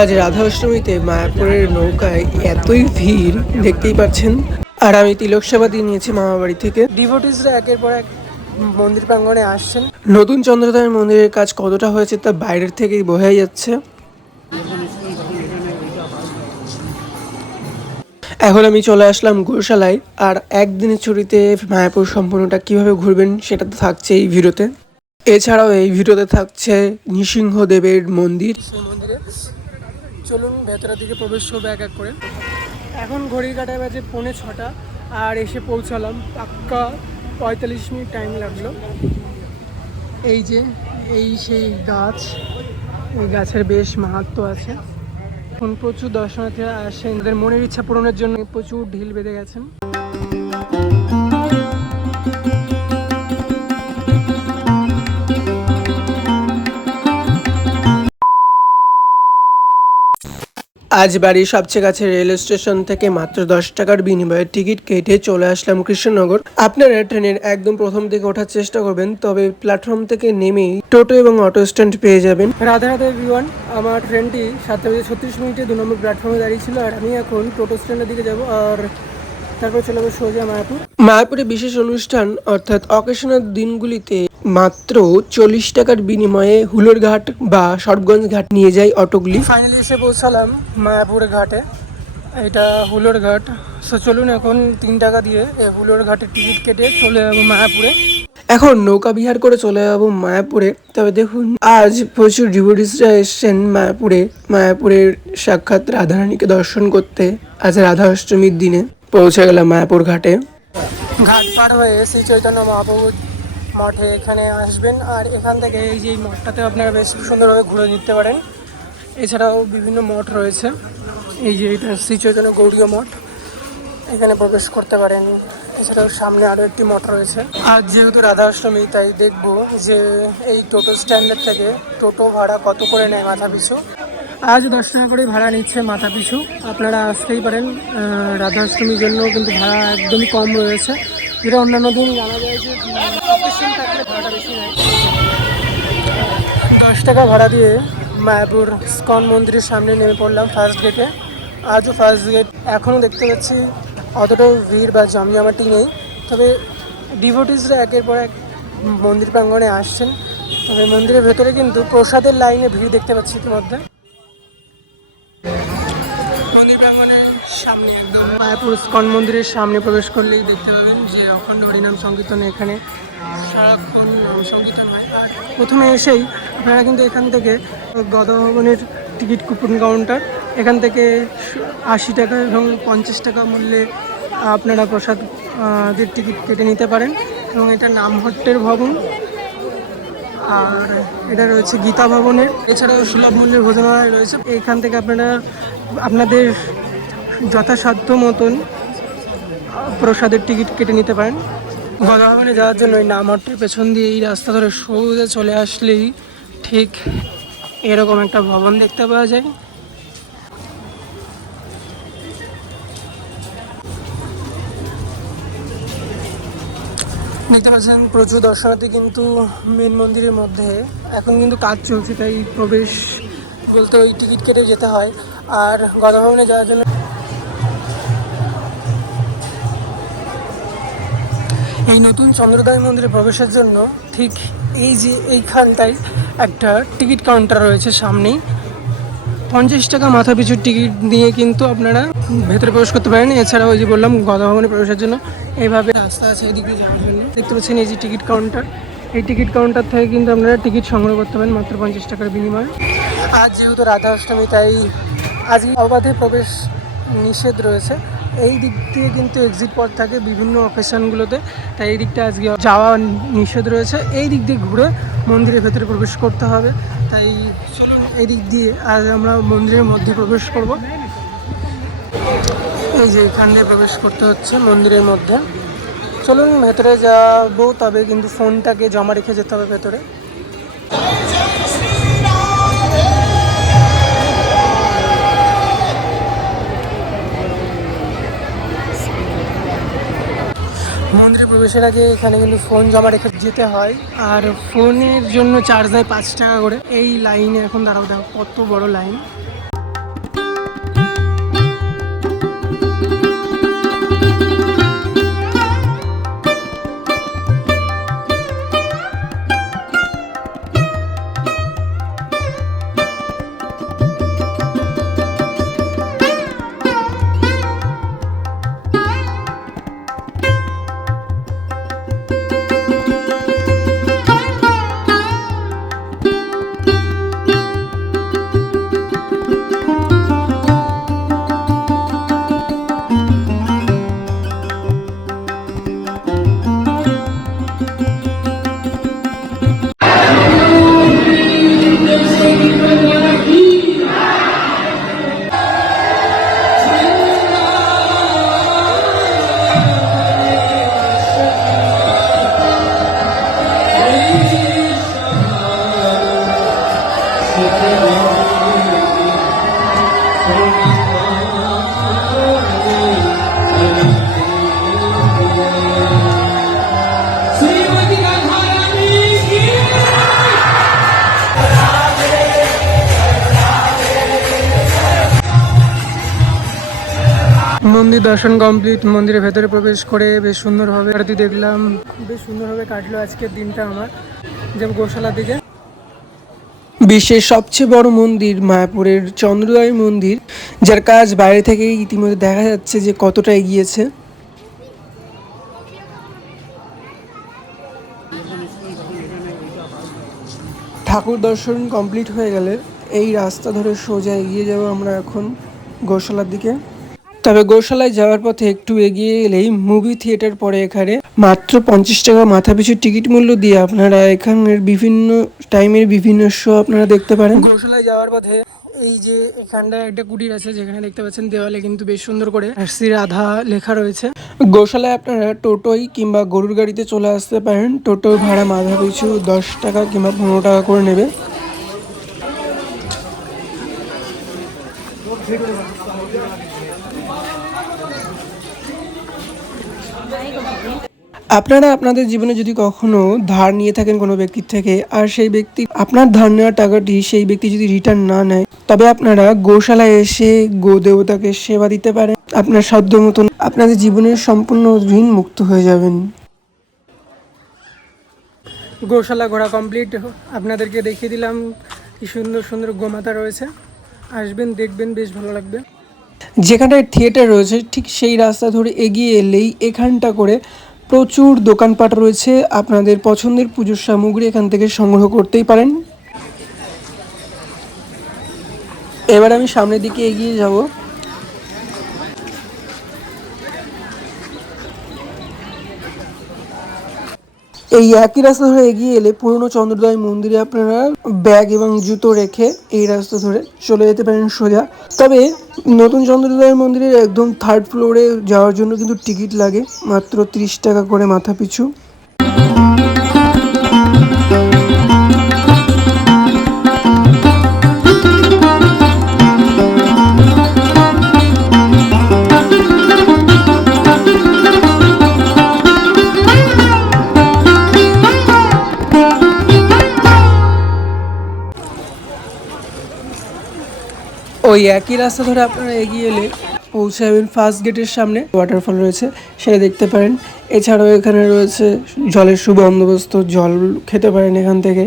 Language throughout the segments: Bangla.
আজ রাধা অষ্টমীতে মায়াপুরের নৌকায় এতই ভিড় দেখতেই পাচ্ছেন। আর আমি তিলক সেবা দিয়ে নিয়েছি মামা বাড়ি থেকে। ডিভোটিসরা একের পর এক মন্দির প্রাঙ্গণে আসছেন। নতুন চন্দ্রোদয় মন্দিরের কাজ কতটা হয়েছে তা বাইরের থেকেই বোঝাই যাচ্ছে। এখন আমি চলে আসলাম গোশালায়। আর একদিনের ছুটিতে মায়াপুর সম্পূর্ণটা কিভাবে ঘুরবেন সেটা তো থাকছে এই ভিডিওতে। এছাড়াও এই ভিডিওতে থাকছে নৃসিংহদেবের মন্দির। সেই মন্দিরে চলুন ভেতরের দিকে প্রবেশ করবো এক এক করে। এখন ঘড়ির কাঁটায় বাজে 6:45 আর এসে পৌঁছালাম পাক্কা 45 মিনিট টাইম লাগলো। এই যে এই সেই গাছ, এই গাছের বেশ মাহাত্ম্য আছে। এখন প্রচুর দর্শনার্থীরা আসেন, তাদের মনের ইচ্ছা পূরণের জন্য প্রচুর ঢিল বেঁধে গেছেন। আজ বাড়ির সবচেয়ে কাছে রেল স্টেশন থেকে মাত্র 10 টাকার বিনিময়ে টিকিট কেটে চলে আসলাম কৃষ্ণনগর। আপনারা ট্রেনের একদম প্রথম দিকে ওঠার চেষ্টা করবেন, তবে প্ল্যাটফর্ম থেকে নেমেই টোটো এবং অটো স্ট্যান্ড পেয়ে যাবেন। রাধা রাধা এভরিওয়ান, আমার ট্রেনটি 7:36 2 নম্বর প্ল্যাটফর্মে দাঁড়িয়ে ছিল। আর আমি এখন টোটো স্ট্যান্ডের দিকে যাব আর তারপর চলে যাবো সোজা মায়াপুর। মায়াপুরে বিশেষ অনুষ্ঠান অর্থাৎ অকেশনের দিনগুলিতে মাত্র 40 টাকার বিনিময়ে হুলোর ঘাট বা সরবগঞ্জ ঘাট নিয়ে যায় অটোগুলি। ফাইনালি এসে পৌঁছালাম মায়াপুর ঘাটে। এটা হুলোর ঘাট। সো চলুন এখন 3 টাকা দিয়ে হুলোর ঘাটের টিকিট কেটে চলে যাবো মায়াপুরে। এখন নৌকা বিহার করে চলে যাবো মায়াপুরে। তবে দেখুন আজ প্রচুর ডিভোটিসরা এসছেন মায়াপুরের সাক্ষাৎ রাধারানীকে দর্শন করতে। আজ রাধা অষ্টমীর দিনে পৌঁছে গেলাম মায়াপুর ঘাটে। ঘাট পার হয়ে শ্রী চৈতন্য মহাপ্রভুর মঠে এখানে আসবেন। আর এখান থেকে এই যে মঠটাতে আপনারা বেশ সুন্দরভাবে ঘুরে নিতে পারেন। এছাড়াও বিভিন্ন মঠ রয়েছে। এই যে এটা শ্রী চৈতন্য গৌড়ীয় মঠ, এখানে প্রবেশ করতে পারেন। এছাড়াও সামনে আরও একটি মঠ রয়েছে। আজ যেহেতু রাধা অষ্টমী, তাই দেখবো যে এই টোটো স্ট্যান্ডের থেকে টোটো ভাড়া কত করে নেয় মাথা পিছু। আজ 10 টাকা করে ভাড়া নিচ্ছে মাথা পিছু। আপনারা আসতেই পারেন। রাধা অষ্টমীর জন্য কিন্তু ভাড়া একদমই কম রয়েছে, যেটা অন্যান্য দিন জানা যায় যে অকেশন থাকলে ভাড়াটা বেশি নেয়। 10 টাকা ভাড়া দিয়ে মায়াপুর ইস্কন মন্দিরের সামনে নেমে পড়লাম ফার্স্ট গেটে। আজও ফার্স্ট গেট এখনও দেখতে পাচ্ছি অতটাও ভিড় বা জমজমাটি নেই, তবে ডিভোটিসরা একের পর এক মন্দির প্রাঙ্গণে আসছেন। তবে মন্দিরের ভেতরে কিন্তু প্রসাদের লাইনে ভিড় দেখতে পাচ্ছি ইতিমধ্যে। মন্দির প্রাঙ্গণের সামনে একদম মায়াপুর ইস্কন মন্দিরের সামনে প্রবেশ করলেই দেখতে পাবেন যে অখণ্ড হরিনাম সংকীর্তন এখানে সারাক্ষণ নাম সংকীর্তন হয়। আর প্রথমে এসেই আপনারা কিন্তু এখান থেকে গদা ভবনের টিকিট কুপন কাউন্টার, এখান থেকে 80 টাকা এবং 50 টাকা মূল্যে আপনারা প্রসাদের টিকিট কেটে নিতে পারেন। এবং এটা নামহট্টের ভবন আর এটা রয়েছে গীতা ভবনের। এছাড়াও সুলভ মূল্যের ভোজনালয় রয়েছে। এখান থেকে আপনারা আপনাদের যথাসাধ্য মতন প্রসাদের টিকিট কেটে নিতে পারেন। গদা ভবনে যাওয়ার জন্য এই নামহট্টের পেছন দিয়ে এই রাস্তা ধরে সোজা চলে আসলেই ঠিক এরকম একটা ভবন দেখতে পাওয়া যায়। দেখতে পাচ্ছেন প্রচুর দর্শনার্থী কিন্তু মেন মন্দিরের মধ্যে। এখন কিন্তু কাজ চলছে, তাই প্রবেশ বলতে ওই টিকিট কেটে যেতে হয়। আর গদা ভবনে যাওয়ার জন্য এই নতুন চন্দ্রোদয় মন্দিরে প্রবেশের জন্য ঠিক এই যে এইখানটায় একটা টিকিট কাউন্টার রয়েছে সামনেই। 50 টাকা মাথা পিছু টিকিট দিয়ে কিন্তু আপনারা ভেতরে প্রবেশ করতে পারেন। এছাড়াও ওই যে বললাম গদা ভবনে প্রবেশের জন্য এইভাবে রাস্তা আছে এদিকে যাওয়ার জন্য। দেখতে পাচ্ছেন এই যে টিকিট কাউন্টার, এই টিকিট কাউন্টার থেকে কিন্তু আপনারা টিকিট সংগ্রহ করতে পারেন মাত্র 50 টাকার বিনিময়ে। আজ যেহেতু রাধা অষ্টমী, তাই আজ অবাধে প্রবেশ নিষেধ রয়েছে। এই দিক দিয়ে কিন্তু এক্সিট পথ থাকে বিভিন্ন অকেশনগুলোতে, তাই এই দিকটা আজকে যাওয়া নিষেধ রয়েছে। এই দিক দিয়ে ঘুরে মন্দিরের ভেতরে প্রবেশ করতে হবে। তাই চলুন এই দিক দিয়ে আজ আমরা মন্দিরের মধ্যে প্রবেশ করব। এই যে এখান দিয়ে প্রবেশ করতে হচ্ছে মন্দিরের মধ্যে। চলুন ভেতরে যাবো, তবে কিন্তু ফোনটাকে জমা রেখে যেতে হবে ভেতরে। মন্দিরে প্রবেশের আগে এখানে কিন্তু ফোন জমা রেখে যেতে হয়। আর ফোনের জন্য চার্জ দেয় 5 টাকা করে। এই লাইনে এখন দাঁড়াও, দেখো কত বড় লাইন। মন্দির দর্শন কমপ্লিট। মন্দিরের ভেতরে প্রবেশ করে বেশ সুন্দরভাবে আরতি দেখলাম। বেশ সুন্দরভাবে কাটলো আজকের দিনটা আমার। যাব গোশালার দিকে। বিশ্বের সবচেয়ে বড় মন্দির মায়াপুরের চন্দ্রদ্বয় মন্দির, যার কাজ বাইরে থেকেই ইতিমধ্যে দেখা যাচ্ছে যে কতটা এগিয়েছে। ঠাকুর দর্শন কমপ্লিট হয়ে গেলে এই রাস্তা ধরে সোজা এগিয়ে যাব আমরা এখন গোশালার দিকে। তবে গোশালায় যাওয়ার পথে একটু এগিয়ে এলেই মুভি থিয়েটার পড়ে এখানে। মাত্র 50 টাকা মাথাপিছু টিকিট মূল্য দিয়ে আপনারা এখানের বিভিন্ন টাইমের বিভিন্ন শো আপনারা দেখতে পারেন। গোশালায় যাওয়ার পথে এই যে এখানটায় একটা কুটির আছে, যেখানে দেখতে পাচ্ছেন দেওয়ালে কিন্তু বেশ সুন্দর করে শ্রী রাধা লেখা রয়েছে। গোশালায় আপনারা টোটোই কিংবা গরুর গাড়িতে চলে আসতে পারেন। টোটো ভাড়া মাথাপিছু 10 টাকা কিংবা 15 টাকা করে নেবে। আপনারা আপনাদের জীবনে যদি কখনো ধার নিয়ে থাকেন কোনো ব্যক্তির থেকে, আর সেই ব্যক্তি আপনার ধার নেওয়া টাকাটি সেই ব্যক্তি যদি রিটার্ন না নেয়, তবে আপনারা গোশালায় এসে গো দেবতাকে সেবা দিতে পারেন। আপনার সাধ্য মতন আপনাদের জীবনের সম্পূর্ণ ঋণ মুক্ত হয়ে যাবেন। গোশালা ঘোরা কমপ্লিট। আপনাদেরকে দেখিয়ে দিলাম কি সুন্দর সুন্দর গোমাতা রয়েছে। আসবেন, দেখবেন, বেশ ভালো লাগবে। যেখানটায় থিয়েটার রয়েছে ঠিক সেই রাস্তা ধরে এগিয়ে এলেই এখানটা করে প্রচুর দোকানপাট রয়েছে। আপনাদের পছন্দের পুজোর সামগ্রী এখান থেকে সংগ্রহ করতেই পারেন। এবার আমি সামনের দিকে এগিয়ে যাব। এই একই রাস্তা ধরে এগিয়ে এলে পুরনো চন্দ্রদ্বয় মন্দিরে আপনারা ব্যাগ এবং জুতো রেখে এই রাস্তা ধরে চলে যেতে পারেন সোজা। তবে নতুন চন্দ্রদ্বয় মন্দিরের একদম 3rd ফ্লোরে যাওয়ার জন্য কিন্তু টিকিট লাগে মাত্র 30 টাকা করে মাথা পিছু। ওই একই রাস্তা ধরে আপনারা এগিয়ে এলে পৌঁছাবেন ফার্স্ট গেটের সামনে। ওয়াটারফল রয়েছে, সেটা দেখতে পারেন। এছাড়াও এখানে রয়েছে জলের সুবন্দোবস্ত, জল খেতে পারেন এখান থেকে।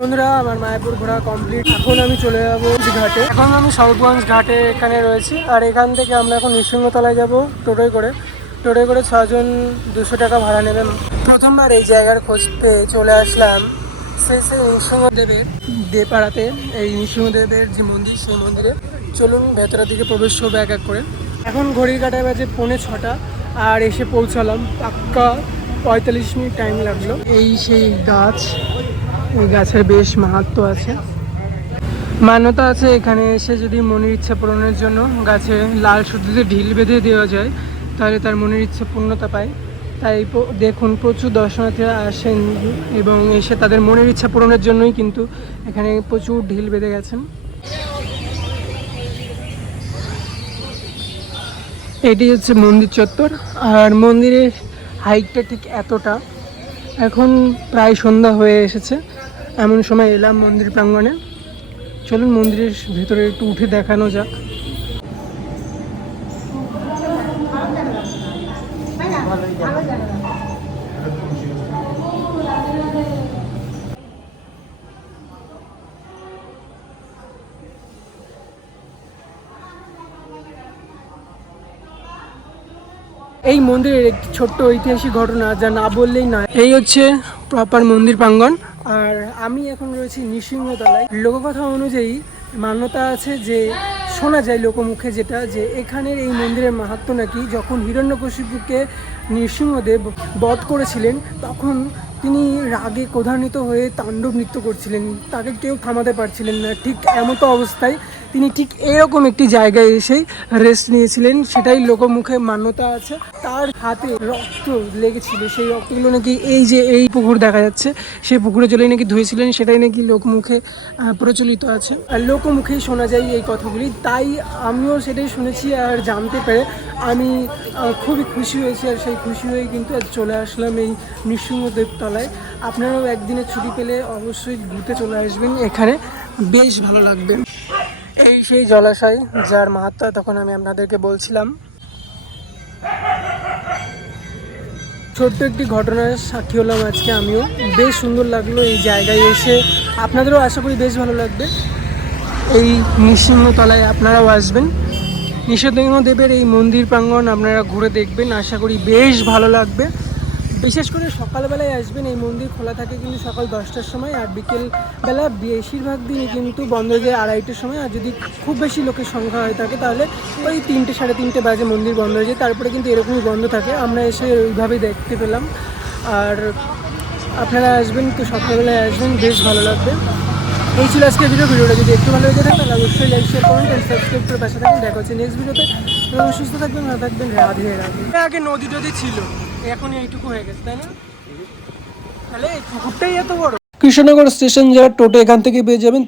বন্ধুরা, আমার মায়াপুর ঘোরা কমপ্লিট। এখন আমি চলে যাবো ঘাটে। এখন আমি সরগঞ্জ ঘাটে এখানে রয়েছি, আর এখান থেকে আমরা এখন নৃসিংহতলায় যাব টোটোয় করে। 6 জন 200 টাকা ভাড়া নেবেন। প্রথমবার এই জায়গার খোঁজ পেয়ে চলে আসলাম সেই নৃসিংহদেবের দেপাড়াতে। এই নৃসিংহদেবের যে মন্দির, সেই মন্দিরে চলুন ভেতরের দিকে প্রবেশ করবো এক এক করে। এখন ঘড়ির কাঁটায় বাজে 5:45 আর এসে পৌঁছালাম। পাক্কা 45 মিনিট টাইম লাগলো। এই সেই গাছ, এই গাছের বেশ মাহাত্ম্য আছে, মান্যতা আছে। এখানে এসে যদি মনের ইচ্ছা পূরণের জন্য গাছে লাল সুতোতে ঢিল বেঁধে দেওয়া যায়, তাহলে তার মনের ইচ্ছা পূর্ণতা পায়। তাই দেখুন প্রচুর দর্শনার্থীরা আসেন এবং এসে তাদের মনের ইচ্ছা পূরণের জন্যই কিন্তু এখানে প্রচুর ঢিল বেঁধে গেছেন। এটি হচ্ছে মন্দির চত্বর, আর মন্দিরের হাইটটা ঠিক এতটা। এখন প্রায় সন্ধ্যা হয়ে এসেছে, এমন সময় এলাম মন্দির প্রাঙ্গণে। চলুন মন্দিরের ভেতরে একটু উঠে দেখানো যাক। এই মন্দিরের একটি ছোট্ট ঐতিহাসিক ঘটনা যা না বললেই নয়। এই হচ্ছে প্রপার মন্দির প্রাঙ্গণ, আর আমি এখন রয়েছি নৃসিংহতলায়। লোককথা অনুযায়ী মান্যতা আছে যে, শোনা যায় লোকমুখে যেটা, যে এখানের এই মন্দিরের মাহাত্ম্য নাকি যখন হিরণ্যকশিপুকে নৃসিংহদেব বধ করেছিলেন, তখন তিনি রাগে ক্রোধান্বিত হয়ে তাণ্ডব নৃত্য করছিলেন। তাকে কেউ থামাতে পারছিলেন না। ঠিক এমতো অবস্থায় তিনি ঠিক এরকম একটি জায়গায় এসেই রেস্ট নিয়েছিলেন, সেটাই লোকমুখে মান্যতা আছে। তার হাতে রক্ত লেগেছিল, সেই রক্তগুলো নাকি এই যে এই পুকুর দেখা যাচ্ছে, সেই পুকুরে জলেই নাকি ধুয়েছিলেন, সেটাই নাকি লোকমুখে প্রচলিত আছে। আর লোকমুখেই শোনা যায় এই কথাগুলি। তাই আমিও সেটাই শুনেছি আর জানতে পেরে আমি খুবই খুশি হয়েছি। আর সেই খুশি হয়ে কিন্তু আজ চলে আসলাম এই নৃসিংহদেব তলায়। আপনারাও একদিনের ছুটি পেলে অবশ্যই ঘুরতে চলে আসবেন এখানে। বেশ ভালো লাগবে। এই সেই জলাশয় যার মাহাত্ম্য তখন আমি আপনাদেরকে বলছিলাম। ছোট্ট একটি ঘটনার সাক্ষী হলাম আজকে আমিও। বেশ সুন্দর লাগলো এই জায়গায় এসে, আপনাদেরও আশা করি বেশ ভালো লাগবে। এই নৃসিংহতলায় আপনারাও আসবেন, নৃসিংহদেবের এই মন্দির প্রাঙ্গণ আপনারা ঘুরে দেখবেন, আশা করি বেশ ভালো লাগবে। বিশেষ করে সকালবেলায় আসবেন, এই মন্দির খোলা থাকে কিন্তু সকাল 10টার সময়, আর বিকেলবেলা বেশিরভাগ দিনই কিন্তু বন্ধ হয়ে যায় 2:30টার সময়। আর যদি খুব বেশি লোকের সংখ্যা হয়ে থাকে তাহলে ওই 3টে 3:30 বাজে মন্দির বন্ধ হয়ে যায়, তারপরে কিন্তু এরকমই বন্ধ থাকে। আমরা এসে ওইভাবেই দেখতে পেলাম। আর আপনারা আসবেন তো সকালবেলায় আসবেন, বেশ ভালো লাগবে। এই ছিল আজকের ভিডিওটা যদি একটু ভালো হয়ে যায় তাহলে অবশ্যই লাইক শেয়ার কমেন্ট আর সাবস্ক্রাইব করে পাশে থাকুন। দেখা হচ্ছে নেক্সট ভিডিওতে। সুস্থ থাকবেন, ভালো থাকবেন, রাধে রাধে। আগে নদী টদী ছিল, এখন এইটুকু হয়ে গেছে, তাই না? তাহলে এই পুকুরটাই এত বড়। কৃষ্ণনগর স্টেশন যাওয়ার টোটো এখান থেকে পেয়ে যাবেন।